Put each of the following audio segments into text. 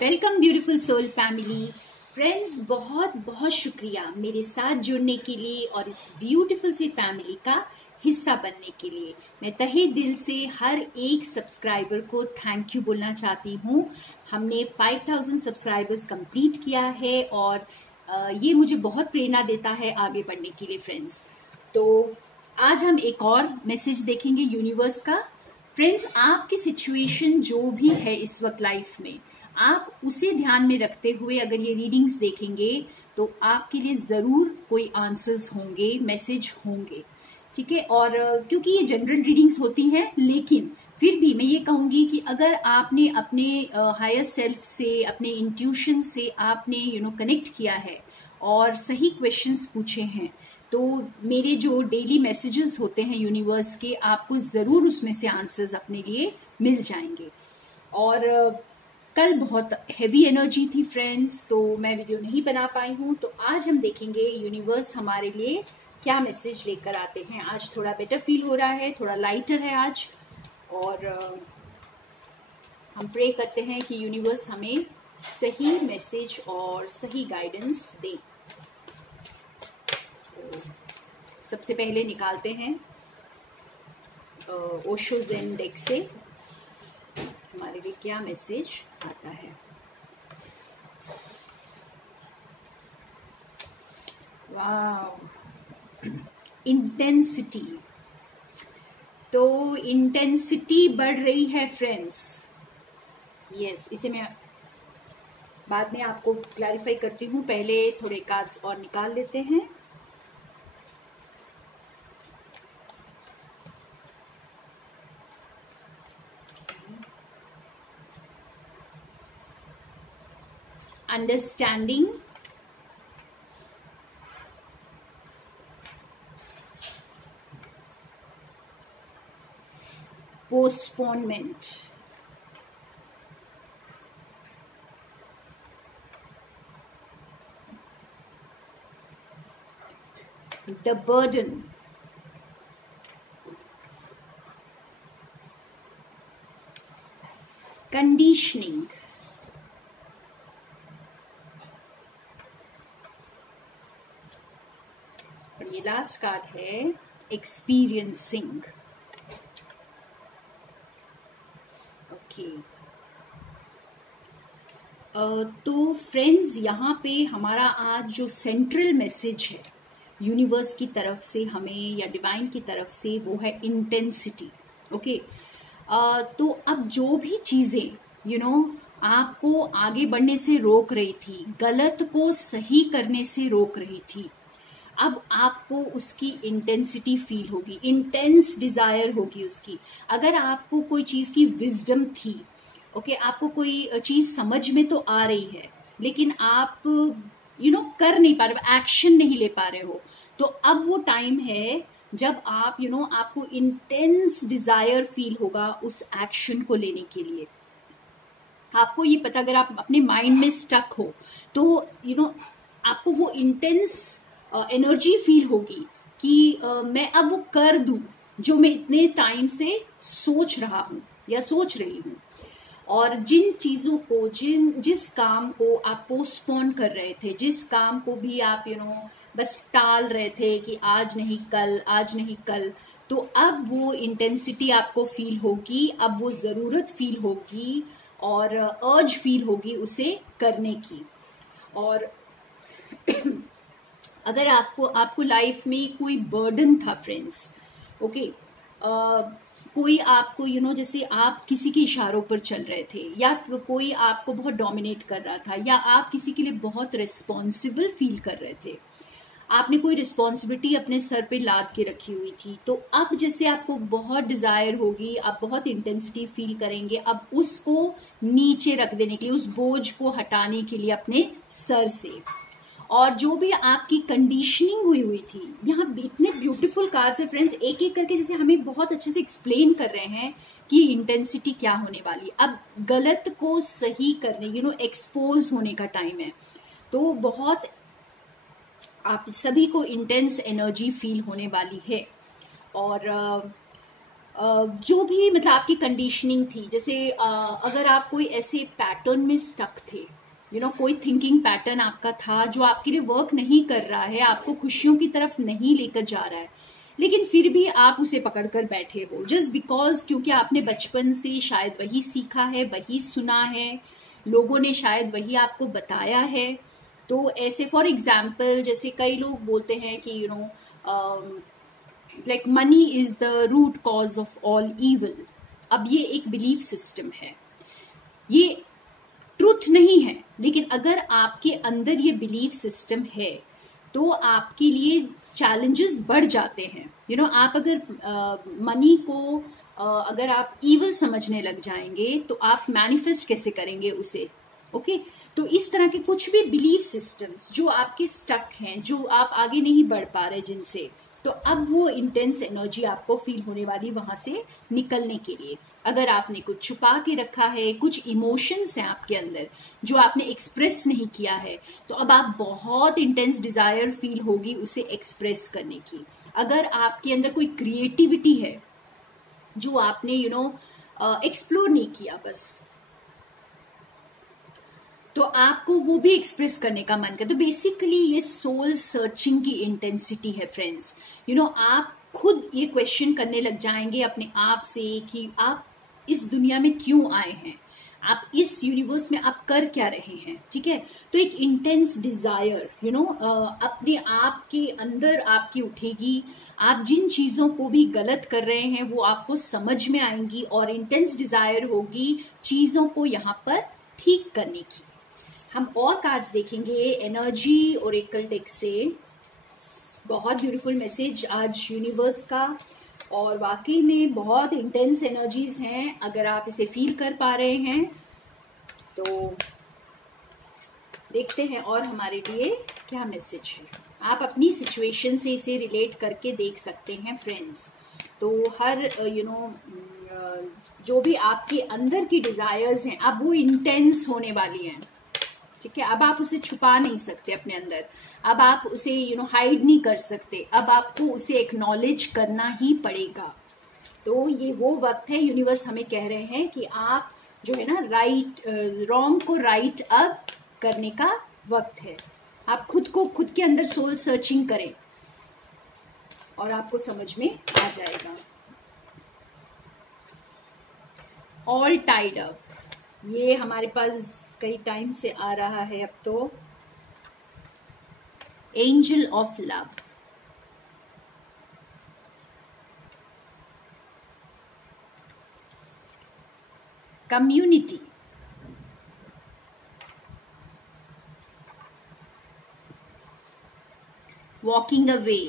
Welcome beautiful soul family friends, बहुत बहुत शुक्रिया मेरे साथ जुड़ने के लिए और इस ब्यूटीफुल सी फैमिली का हिस्सा बनने के लिए। मैं तहे दिल से हर एक सब्सक्राइबर को थैंक यू बोलना चाहती हूँ। हमने 5000 सब्सक्राइबर्स कंप्लीट किया है और ये मुझे बहुत प्रेरणा देता है आगे बढ़ने के लिए फ्रेंड्स। तो आज हम एक और मैसेज देखेंगे यूनिवर्स का। फ्रेंड्स, आपकी सिचुएशन जो भी है इस वक्त लाइफ में, आप उसे ध्यान में रखते हुए अगर ये रीडिंग्स देखेंगे तो आपके लिए जरूर कोई आंसर्स होंगे, मैसेज होंगे, ठीक है। और क्योंकि ये जनरल रीडिंग्स होती हैं, लेकिन फिर भी मैं ये कहूंगी कि अगर आपने अपने हायर सेल्फ से, अपने इंट्यूशन से आपने कनेक्ट किया है और सही क्वेश्चंस पूछे हैं, तो मेरे जो डेली मैसेजेस होते हैं यूनिवर्स के, आपको जरूर उसमें से आंसर्स अपने लिए मिल जाएंगे। और कल बहुत हैवी एनर्जी थी फ्रेंड्स, तो मैं वीडियो नहीं बना पाई हूँ। तो आज हम देखेंगे यूनिवर्स हमारे लिए क्या मैसेज लेकर आते हैं। आज थोड़ा बेटर फील हो रहा है, थोड़ा लाइटर है आज, और हम प्रे करते हैं कि यूनिवर्स हमें सही मैसेज और सही गाइडेंस दे। तो सबसे पहले निकालते हैं ओशो ज़ेन डेक से हमारे लिए क्या मैसेज आता है। वाव, इंटेंसिटी। तो इंटेंसिटी बढ़ रही है फ्रेंड्स। यस, इसे मैं बाद में आपको क्लैरिफाई करती हूँ। पहले थोड़े कार्ड्स और निकाल लेते हैं। Understanding, postponement, the burden, conditioning, और ये लास्ट कार्ड है एक्सपीरियंसिंग। ओके, तो फ्रेंड्स, यहाँ पे हमारा आज जो सेंट्रल मैसेज है यूनिवर्स की तरफ से हमें या डिवाइन की तरफ से, वो है इंटेंसिटी। ओके, तो अब जो भी चीजें आपको आगे बढ़ने से रोक रही थी, गलत को सही करने से रोक रही थी, अब आपको उसकी इंटेंसिटी फील होगी, इंटेंस डिजायर होगी उसकी। अगर आपको कोई चीज की विजडम थी, ओके, आपको कोई चीज समझ में तो आ रही है, लेकिन आप कर नहीं पा रहे हो, एक्शन नहीं ले पा रहे हो, तो अब वो टाइम है जब आप आपको इंटेंस डिजायर फील होगा उस एक्शन को लेने के लिए। आपको ये पता, अगर आप अपने माइंड में स्टक हो तो आपको वो इंटेंस एनर्जी फील होगी कि मैं अब वो कर दूं जो मैं इतने टाइम से सोच रहा हूं या सोच रही हूं। और जिन चीजों को, जिस काम को आप पोस्टपोन कर रहे थे, जिस काम को भी आप बस टाल रहे थे कि आज नहीं कल, आज नहीं कल, तो अब वो इंटेंसिटी आपको फील होगी, अब वो जरूरत फील होगी और अर्ज फील होगी उसे करने की। और अगर आपको लाइफ में कोई बर्डन था फ्रेंड्स, ओके, कोई आपको जैसे आप किसी के इशारों पर चल रहे थे, या कोई आपको बहुत डोमिनेट कर रहा था, या आप किसी के लिए बहुत रिस्पॉन्सिबल फील कर रहे थे, आपने कोई रिस्पॉन्सिबिलिटी अपने सर पे लाद के रखी हुई थी, तो अब जैसे आपको बहुत डिजायर होगी, आप बहुत इंटेंसिटी फील करेंगे अब उसको नीचे रख देने के लिए, उस बोझ को हटाने के लिए अपने सर से। और जो भी आपकी कंडीशनिंग हुई थी, यहाँ इतने ब्यूटीफुल कार्ड्स है फ्रेंड्स, एक एक करके जैसे हमें बहुत अच्छे से एक्सप्लेन कर रहे हैं कि इंटेंसिटी क्या होने वाली। अब गलत को सही करने, एक्सपोज होने का टाइम है, तो बहुत आप सभी को इंटेंस एनर्जी फील होने वाली है। और जो भी मतलब आपकी कंडीशनिंग थी, जैसे अगर आप कोई ऐसे पैटर्न में स्टक थे, कोई थिंकिंग पैटर्न आपका था जो आपके लिए वर्क नहीं कर रहा है, आपको खुशियों की तरफ नहीं लेकर जा रहा है, लेकिन फिर भी आप उसे पकड़कर बैठे हो जस्ट बिकॉज क्योंकि आपने बचपन से शायद वही सीखा है, वही सुना है, लोगों ने शायद वही आपको बताया है। तो ऐसे फॉर एग्जाम्पल जैसे कई लोग बोलते हैं कि like money is the root cause of all evil. अब ये एक बिलीफ सिस्टम है, ये ट्रुथ नहीं है, लेकिन अगर आपके अंदर ये बिलीफ सिस्टम है तो आपके लिए चैलेंजेस बढ़ जाते हैं। आप अगर मनी को अगर आप इविल समझने लग जाएंगे तो आप मैनिफेस्ट कैसे करेंगे उसे? ओके तो इस तरह के कुछ भी बिलीफ सिस्टम्स जो आपके स्टक हैं, जो आप आगे नहीं बढ़ पा रहे जिनसे, तो अब वो इंटेंस एनर्जी आपको फील होने वाली वहां से निकलने के लिए। अगर आपने कुछ छुपा के रखा है, कुछ इमोशंस हैं आपके अंदर जो आपने एक्सप्रेस नहीं किया है, तो अब आप बहुत इंटेंस डिजायर फील होगी उसे एक्सप्रेस करने की। अगर आपके अंदर कोई क्रिएटिविटी है जो आपने एक्सप्लोर नहीं किया बस, तो आपको वो भी एक्सप्रेस करने का मन करे। तो बेसिकली ये सोल सर्चिंग की इंटेंसिटी है फ्रेंड्स। आप खुद ये क्वेश्चन करने लग जाएंगे अपने आप से कि आप इस दुनिया में क्यों आए हैं, आप इस यूनिवर्स में आप कर क्या रहे हैं। ठीक है, तो एक इंटेंस डिजायर अपने आप के अंदर आपकी उठेगी। आप जिन चीजों को भी गलत कर रहे हैं वो आपको समझ में आएंगी और इंटेंस डिजायर होगी चीजों को यहाँ पर ठीक करने की। हम और कार्ड्स देखेंगे एनर्जी ओरेकल डेक से। बहुत ब्यूटीफुल मैसेज आज यूनिवर्स का, और वाकई में बहुत इंटेंस एनर्जीज हैं। अगर आप इसे फील कर पा रहे हैं तो देखते हैं और हमारे लिए क्या मैसेज है। आप अपनी सिचुएशन से इसे रिलेट करके देख सकते हैं फ्रेंड्स। तो हर जो भी आपके अंदर की डिजायर्स हैं अब वो इंटेंस होने वाली हैं। ठीक है, अब आप उसे छुपा नहीं सकते अपने अंदर, अब आप उसे हाइड नहीं कर सकते, अब आपको उसे एक्नॉलेज करना ही पड़ेगा। तो ये वो वक्त है, यूनिवर्स हमें कह रहे हैं कि आप जो है ना रॉन्ग को राइट अप करने का वक्त है। आप खुद के अंदर सोल सर्चिंग करें और आपको समझ में आ जाएगा। ऑल टाइड अप, ये हमारे पास कई टाइम से आ रहा है। अब तो angel of love, community, walking away,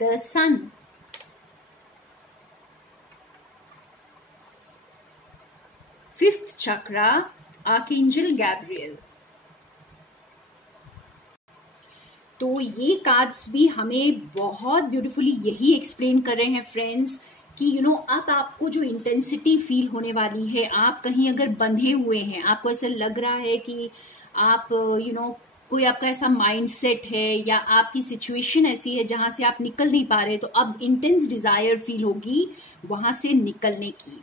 the sun, fifth chakra, archangel Gabriel. तो ये कार्ड्स भी हमें बहुत ब्यूटीफुली यही एक्सप्लेन कर रहे हैं फ्रेंड्स कि अब आपको जो इंटेंसिटी फील होने वाली है, आप कहीं अगर बंधे हुए हैं, आपको ऐसा लग रहा है कि आप कोई आपका ऐसा माइंडसेट है या आपकी सिचुएशन ऐसी है जहां से आप निकल नहीं पा रहे, तो अब इंटेंस डिजायर फील होगी वहां से निकलने की।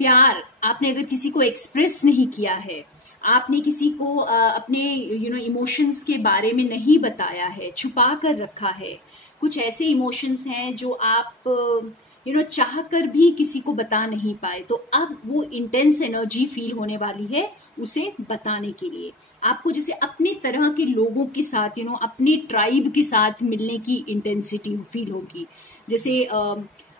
प्यार आपने अगर किसी को एक्सप्रेस नहीं किया है, आपने किसी को अपने इमोशंस के बारे में नहीं बताया है, छुपा कर रखा है, कुछ ऐसे इमोशंस हैं जो आप चाह कर भी किसी को बता नहीं पाए, तो अब वो इंटेंस एनर्जी फील होने वाली है उसे बताने के लिए। आपको जैसे अपने तरह के लोगों के साथ अपने ट्राइब के साथ मिलने की इंटेंसिटी फील होगी। जैसे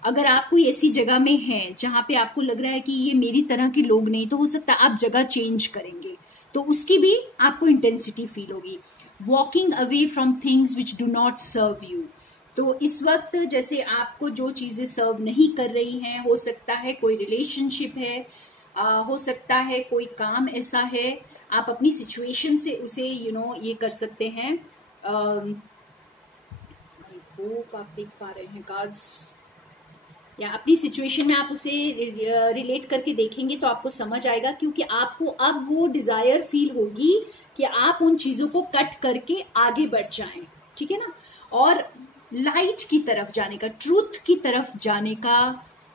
अगर आप कोई ऐसी जगह में हैं जहां पे आपको लग रहा है कि ये मेरी तरह के लोग नहीं, तो हो सकता है आप जगह चेंज करेंगे, तो उसकी भी आपको इंटेंसिटी फील होगी। Walking away from things which do not serve you, तो इस वक्त जैसे आपको जो चीजें सर्व नहीं कर रही हैं, हो सकता है कोई रिलेशनशिप है, हो सकता है कोई काम ऐसा है, आप अपनी सिचुएशन से उसे ये कर सकते हैं। आप देख पा रहे हैं कार्ड्स, या अपनी सिचुएशन में आप उसे रिलेट करके देखेंगे तो आपको समझ आएगा, क्योंकि आपको अब वो डिजायर फील होगी कि आप उन चीजों को कट करके आगे बढ़ जाएं। ठीक है ना, और लाइट की तरफ जाने का, ट्रूथ की तरफ जाने का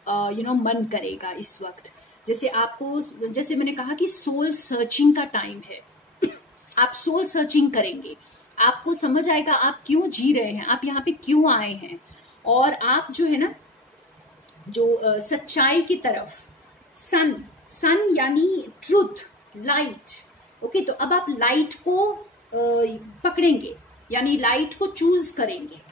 मन करेगा इस वक्त। जैसे आपको, जैसे मैंने कहा कि सोल सर्चिंग का टाइम है, आप सोल सर्चिंग करेंगे, आपको समझ आएगा आप क्यों जी रहे हैं, आप यहाँ पे क्यों आए हैं, और आप जो है ना, जो सच्चाई की तरफ, सन यानी ट्रूथ, लाइट, ओके, तो अब आप लाइट को पकड़ेंगे, यानी लाइट को चूज करेंगे।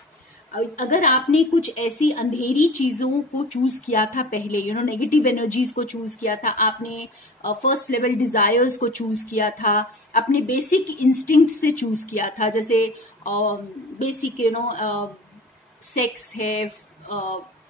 अगर आपने कुछ ऐसी अंधेरी चीजों को चूज किया था पहले, नेगेटिव एनर्जीज को चूज किया था, आपने फर्स्ट लेवल डिजायर्स को चूज किया था, अपने बेसिक इंस्टिंक्ट से चूज किया था, जैसे बेसिक सेक्स है,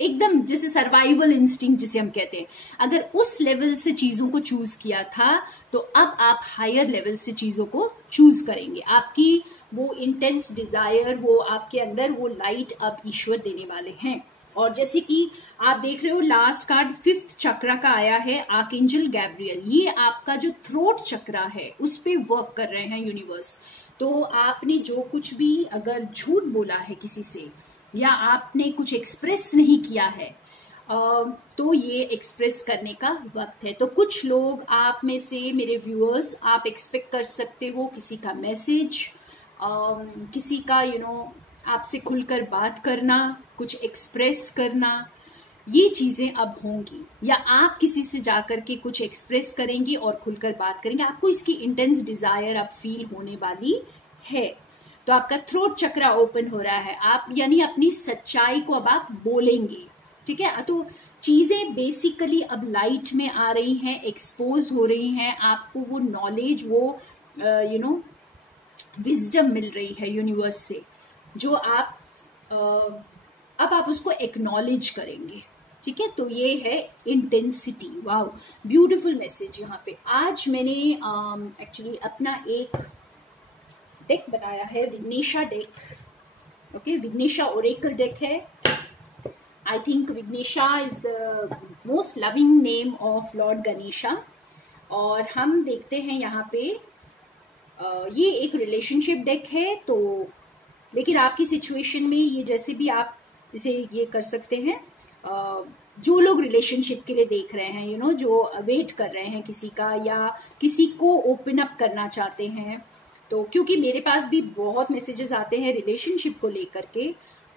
एकदम जैसे सर्वाइवल इंस्टिंक्ट जिसे हम कहते हैं, अगर उस लेवल से चीजों को चूज किया था, तो अब आप हायर लेवल से चीजों को चूज करेंगे। आपकी वो इंटेंस डिजायर, वो आपके अंदर वो लाइट अब ईश्वर देने वाले हैं। और जैसे कि आप देख रहे हो, लास्ट कार्ड 5th चक्र का आया है, आर्कएंजल गैब्रियल। ये आपका जो थ्रोट चक्र है उस पे वर्क कर रहे हैं यूनिवर्स। तो आपने जो कुछ भी अगर झूठ बोला है किसी से, या आपने कुछ एक्सप्रेस नहीं किया है, तो ये एक्सप्रेस करने का वक्त है। तो कुछ लोग आप में से, मेरे व्यूअर्स, आप एक्सपेक्ट कर सकते हो किसी का मैसेज, किसी का आपसे खुलकर बात करना, कुछ एक्सप्रेस करना, ये चीजें अब होंगी, या आप किसी से जाकर के कुछ एक्सप्रेस करेंगे और खुलकर बात करेंगे। आपको इसकी इंटेंस डिजायर अब फील होने वाली है। तो आपका थ्रोट चक्र ओपन हो रहा है, आप यानी अपनी सच्चाई को अब आप बोलेंगे, ठीक है। तो चीजें बेसिकली अब लाइट में आ रही हैं, एक्सपोज हो रही हैं, आपको वो नॉलेज, वो विजडम मिल रही है यूनिवर्स से, जो आप अब आप उसको एक्नॉलेज करेंगे, ठीक है। तो ये है इंटेंसिटी। वाओ, ब्यूटीफुल मैसेज यहाँ पे। आज मैंने एक्चुअली अपना एक डेक बनाया है, Vighnesha deck, okay, Vighnesha oracle deck है। I think Vighnesha is the most loving name of lord Ganesha. और हम देखते हैं यहाँ पे, ये एक रिलेशनशिप डेक है, तो लेकिन आपकी सिचुएशन में ये जैसे भी आप इसे ये कर सकते हैं, जो लोग रिलेशनशिप के लिए देख रहे हैं, जो वेट कर रहे हैं किसी का, या किसी को ओपन अप करना चाहते हैं, तो क्योंकि मेरे पास भी बहुत मैसेजेस आते हैं रिलेशनशिप को लेकर के,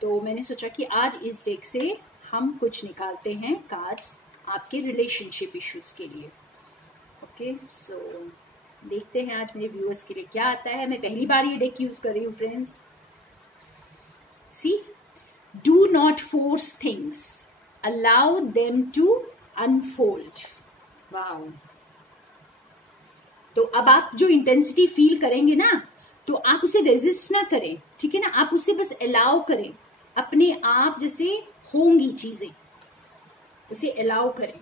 तो मैंने सोचा कि आज इस डेक से हम कुछ निकालते हैं कार्ड्स आपके रिलेशनशिप इश्यूज के लिए। ओके, सो देखते हैं आज मेरे व्यूअर्स के लिए क्या आता है। मैं पहली बार ये डेक यूज कर रही हूँ friends. See, do not force things, allow them to unfold. Wow, तो अब आप जो इंटेंसिटी फील करेंगे ना, तो आप उसे रेजिस्ट ना करें, ठीक है ना, आप उसे बस अलाउ करें, अपने आप जैसे होंगी चीजें उसे अलाउ करें।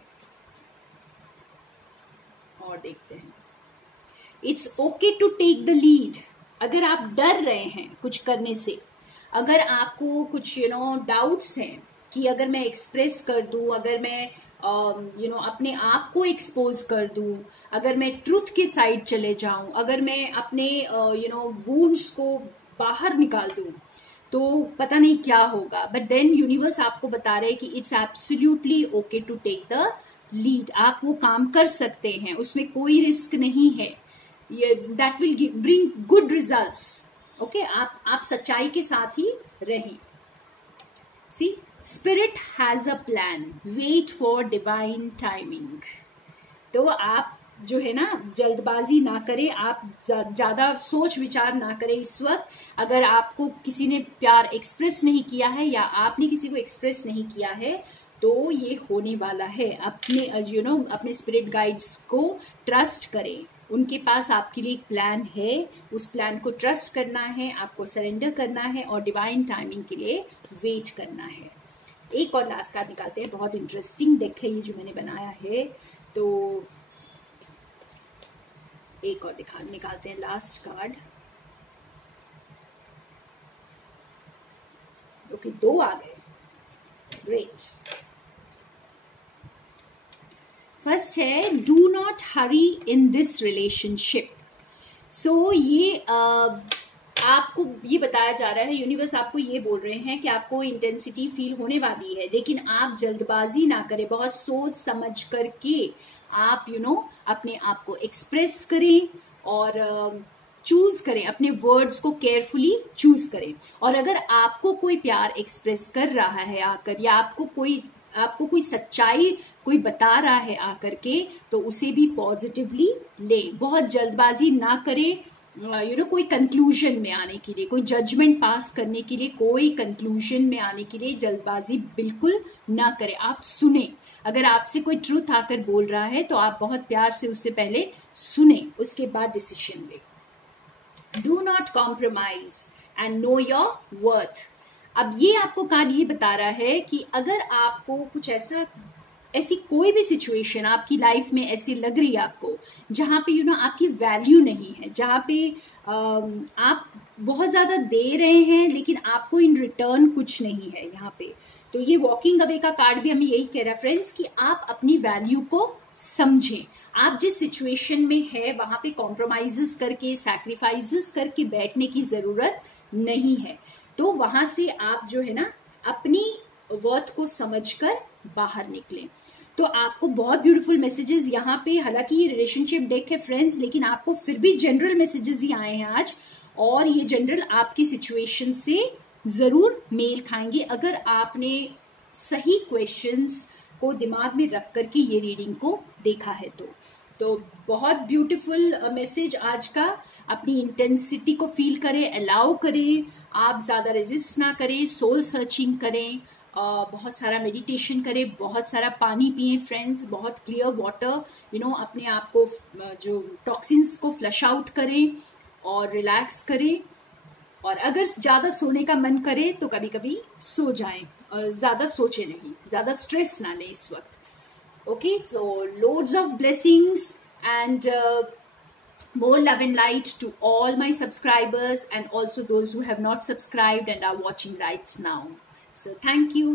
और देखते हैं, it's okay to take the lead. अगर आप डर रहे हैं कुछ करने से, अगर आपको कुछ डाउट्स हैं कि अगर मैं एक्सप्रेस कर दूं, अगर मैं अपने आप को एक्सपोज कर दूं, अगर मैं ट्रुथ के साइड चले जाऊं, अगर मैं अपने वुंड्स को बाहर निकाल दूं, तो पता नहीं क्या होगा। बट देन यूनिवर्स आपको बता रहे हैं कि it's absolutely okay to take the lead. आप वो काम कर सकते हैं, उसमें कोई रिस्क नहीं है, ये that will bring good results. Okay, आप सच्चाई के साथ ही रहें। See, spirit has a plan, wait for divine timing. तो आप जो है ना, जल्दबाजी ना करें, आप ज्यादा सोच विचार ना करें इस वक्त। अगर आपको किसी ने प्यार एक्सप्रेस नहीं किया है, या आपने किसी को एक्सप्रेस नहीं किया है, तो ये होने वाला है। अपने अपने स्पिरिट गाइड्स को ट्रस्ट करें, उनके पास आपके लिए एक प्लान है, उस प्लान को ट्रस्ट करना है, आपको सरेंडर करना है और डिवाइन टाइमिंग के लिए वेट करना है। एक और लास्ट कार्ड निकालते हैं, बहुत इंटरेस्टिंग डेक है ये जो मैंने बनाया है, तो एक और निकालते हैं लास्ट कार्ड। ओके, 2 आ गए, ग्रेट। फर्स्ट है, do not hurry in this relationship. So ये आपको ये बताया जा रहा है, यूनिवर्स आपको ये बोल रहे हैं कि आपको इंटेंसिटी फील होने वाली है, लेकिन आप जल्दबाजी ना करें, बहुत सोच समझ करके आप अपने आप को एक्सप्रेस करें और चूज करें, अपने वर्ड्स को केयरफुली चूज करें। और अगर आपको कोई प्यार एक्सप्रेस कर रहा है आकर, या आपको कोई सच्चाई कोई बता रहा है आकर के, तो उसे भी पॉजिटिवली लें। बहुत जल्दबाजी ना करें कोई कंक्लूजन में आने के लिए, कोई जजमेंट पास करने के लिए, कोई कंक्लूजन में आने के लिए जल्दबाजी बिल्कुल ना करें। आप सुने, अगर आपसे कोई ट्रूथ आकर बोल रहा है तो आप बहुत प्यार से उससे पहले सुने, उसके बाद डिसीजन लें। Do not compromise and know your worth. अब ये आपको कार्ड ये बता रहा है कि अगर आपको कुछ ऐसी कोई भी सिचुएशन आपकी लाइफ में ऐसी लग रही है आपको, जहाँ पे आपकी वैल्यू नहीं है, जहाँ पे आप बहुत ज्यादा दे रहे हैं लेकिन आपको इन रिटर्न कुछ नहीं है यहाँ पे, तो ये वॉकिंग अवे का कार्ड भी हमें यही कह रहा है फ्रेंड्स कि आप अपनी वैल्यू को समझें। आप जिस सिचुएशन में है वहां पे कॉम्प्रोमाइजेस करके, सैक्रिफाइसेस करके बैठने की जरूरत नहीं है। तो वहां से आप अपनी वर्थ को समझकर बाहर निकलें। तो आपको बहुत ब्यूटीफुल मैसेजेस यहाँ पे, हालांकि ये रिलेशनशिप डेक है फ्रेंड्स, लेकिन आपको फिर भी जनरल मैसेजेस ही आए हैं आज, और ये जनरल आपकी सिचुएशन से जरूर मेल खाएंगे अगर आपने सही क्वेश्चंस को दिमाग में रख करके ये रीडिंग को देखा है तो बहुत ब्यूटीफुल मैसेज आज का। अपनी इंटेंसिटी को फील करें, अलाउ करें, आप ज्यादा रेजिस्ट ना करें, सोल सर्चिंग करें, बहुत सारा मेडिटेशन करें, बहुत सारा पानी पिए फ्रेंड्स, बहुत क्लियर वाटर, अपने आप को जो टॉक्सिन्स को फ्लश आउट करें और रिलैक्स करें। और अगर ज्यादा सोने का मन करे तो कभी कभी सो जाएं, ज्यादा सोचे नहीं, ज्यादा स्ट्रेस ना लें इस वक्त। Okay, so loads of blessings and more love and light to all my subscribers and also those who have not subscribed and are watching right now. So thank you.